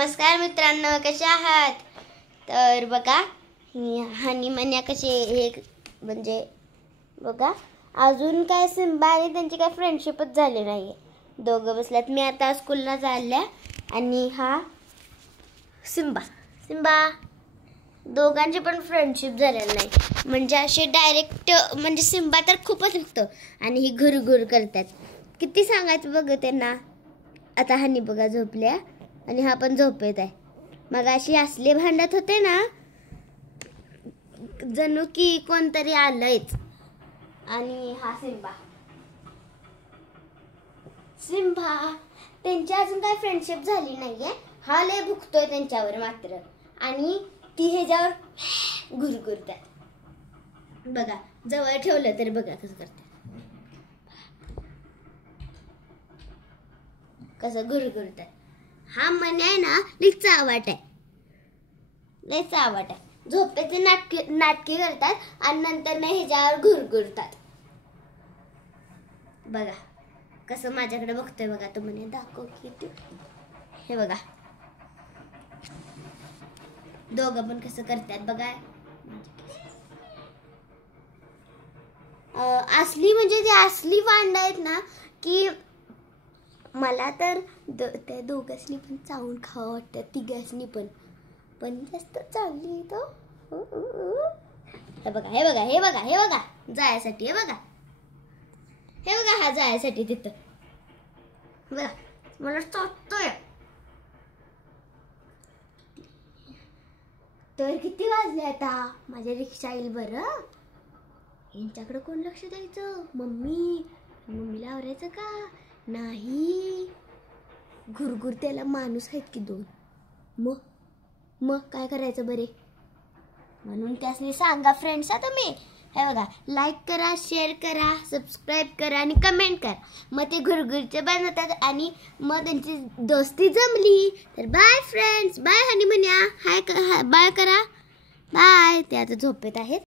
नमस्कार मित्रांनो, कसे आहात? तर बघा हनी मन्या कसे हे म्हणजे बघा अजून काय सिम्बा आणि त्यांची काय फ्रेंडशिपच झाली नाही. दोघं बसल्यात. मी आता स्कूलला चालल्या आणि हा सिम्बा दोघांची पण फ्रेंडशिप झालेली नाही. म्हणजे असे डायरेक्ट म्हणजे सिम्बा तर खूपच भुकतो आणि ही घुरघुर करतात. किती सांगायचं बघ त्यांना. आता हनी बघा झोपल्या आणि हा पण झोपेत आहे. मग अशी असले भांडत होते ना, जणू की कोणतरी आलंयच. आणि हा सिम्बा त्यांची अजून काय फ्रेंडशिप झाली नाहीये. हा लय भुकतोय त्यांच्यावर मात्र, आणि ती ह्याच्यावर घुरघुरतात. बघा जवळ ठेवलं तरी बघा कसं करते, कसं घुरघुरतात. हा मन्या आहे ना, लय चावट आहे. झोपेचे नाटके करतात आणि नंतर ना ह्याच्यावर घुरघुरतात. बघा कसं माझ्याकडे बघतोय. बघा तो म्हणे दाखव की. हे बघा दोघं पण कसं करतात बघा. असली म्हणजे ते असली वांड आहेत ना, की मला तर त्या दोघांनी पण चावून खावं वाटतं. तिघांनी पण जास्त चालली तो. हे बघा जायसाठी. हे बघा हा जायसाठी तिथं बघा मला चावतोय. तर किती वाजले आता? माझ्या रिक्षा येईल बरं. यांच्याकडे कोण लक्ष द्यायचं? मम्मीला आवरायचं का नाही? घुरघुर त्याला माणूस आहेत की दोन. मग काय करायचं बरे? म्हणून त्यासनी सांगा फ्रेंड्स. आता मी हे बघा लाईक करा, शेअर करा, सबस्क्राईब करा आणि कमेंट करा. मग ते घुरघुरचे बनवतात आणि मग त्यांची दोस्ती जमली तर बाय फ्रेंड्स. बाय हनी मन्या. हाय बाय करा. बाय. ते आता झोपेत आहेत.